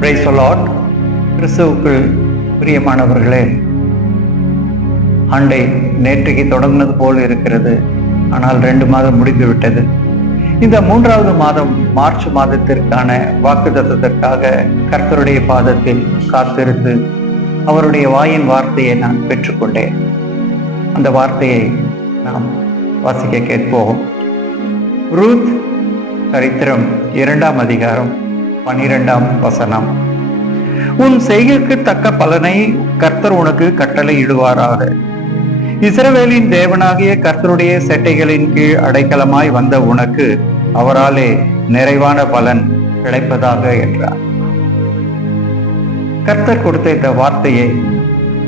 Praise the Lord. கிறிஸ்துவுக்குள் பிரியமானவர்களே, ஆண்டை நேற்றைக்கு தொடங்கினது போல் இருக்கிறது. ஆனால் 2 மாதம் முடிந்து விட்டது. இந்த 3வது மாதம் மார்ச் மாதத்திற்கான வாக்குத்தத்தத்திற்காக கர்த்தருடைய பாதத்தில் காத்திருந்து அவருடைய வாயின் வார்த்தையை நான் பெற்றுக்கொண்டேன். அந்த வார்த்தையை நாம் வாசிக்க கேட்போம். ரூத் சரித்திரம் 2ஆம் அதிகாரம் 12ஆம் வசனம். உன் செய்கைக்கு தக்க பலனை கர்த்தர் உனக்கு கட்டளை இடுவாராக. இஸ்ரவேலின் தேவனாகிய கர்த்தருடைய செட்டைகளின் கீழ் அடைக்கலமாய் வந்த உனக்கு அவராலே நிறைவான பலன் கிடைப்பதாக என்றார். கர்த்தர் கொடுத்த இந்த வார்த்தையை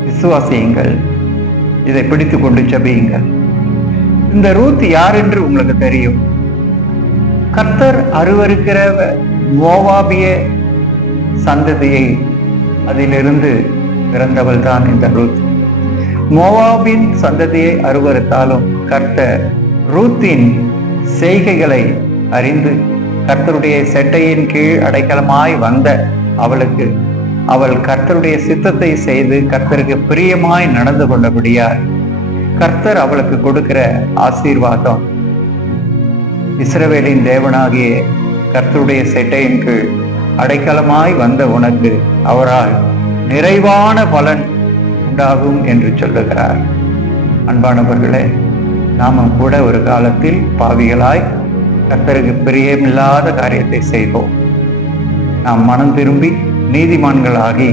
விசுவாசியுங்கள். இதை பிடித்துக் கொண்டு ஜெபியுங்கள். இந்த ரூத் யார் என்று உங்களுக்கு தெரியும். கர்த்தர் அருவருக்கிற மோவாபிய சந்ததியை அதிலிருந்து பிறந்தவள் தான் இந்த ரூத். மோவாபின் சந்ததியை அருவருத்தாலும் கர்த்தர் ரூத்தின் செய்கைகளை அறிந்து கர்த்தருடைய செட்டையின் கீழ் அடைக்கலமாய் வந்த அவளுக்கு அவள் கர்த்தருடைய சித்தத்தை செய்து கர்த்தருக்கு பிரியமாய் நடந்து கொண்டபடியால் கர்த்தர் அவளுக்கு கொடுக்கிற ஆசீர்வாதம், இஸ்ரவேலின் தேவனாகிய கர்த்தருடைய செட்டையின் கீழ் அடைக்கலமாய் வந்த உனக்கு அவரால் நிறைவான பலன் உண்டாகும் என்று சொல்லுகிறார். அன்பானவர்களே, நாமும் கூட ஒரு காலத்தில் பாவிகளாய் கர்த்தருக்கு பிரியமில்லாத காரியத்தை செய்தோம். நாம் மனம் திரும்பி நீதிமான்களாகி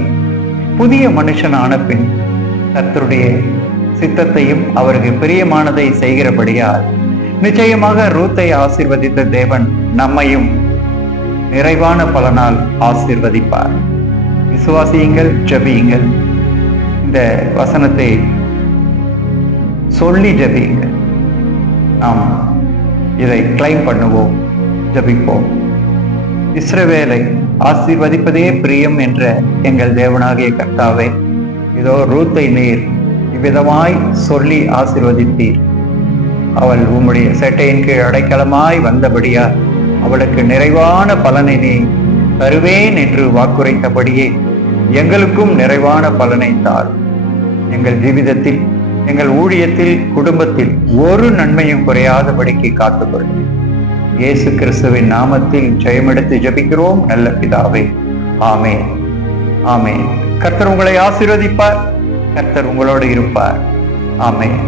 புதிய மனுஷனான பின் கர்த்தருடைய சித்தத்தையும் அவருக்கு பிரியமானதை செய்கிறபடியால் நிச்சயமாக ரூத்தை ஆசீர்வதித்த தேவன் நம்மையும் நிறைவான பலனால் ஆசீர்வதிப்பார். விசுவாசியுங்கள், ஜெபியுங்கள். இந்த வசனத்தை சொல்லி ஜெபியுங்கள். நாம் இதை கிளைம் பண்ணுவோம், ஜெபிப்போம். இஸ்ரவேலை ஆசீர்வதிப்பதே பிரியம் என்ற எங்கள் தேவனாகிய கர்த்தாவே, இதோ ரூத்தை நீர் இவ்விதமாய் சொல்லி ஆசீர்வதித்தீர். அவள் உம்முடைய செட்டையின் கீழ் அடைக்கலமாய் வந்தபடியால் அவளுக்கு நிறைவான பலனை நீ தருவேன் என்று வாக்குரைத்தபடியே எங்களுக்கும் நிறைவான பலனை தார். எங்கள் ஜீவிதத்தில், எங்கள் ஊழியத்தில், குடும்பத்தில் ஒரு நன்மையும் குறையாதபடிக்கு காத்துக்கொள்ளும். இயேசு கிறிஸ்துவின் நாமத்தில் ஜெயமெடுத்து ஜெபிக்கிறோம் நல்ல பிதாவே. ஆமென், ஆமென். கர்த்தர் உங்களை ஆசீர்வதிப்பார். கர்த்தர் உங்களோடு இருப்பார். ஆமென்.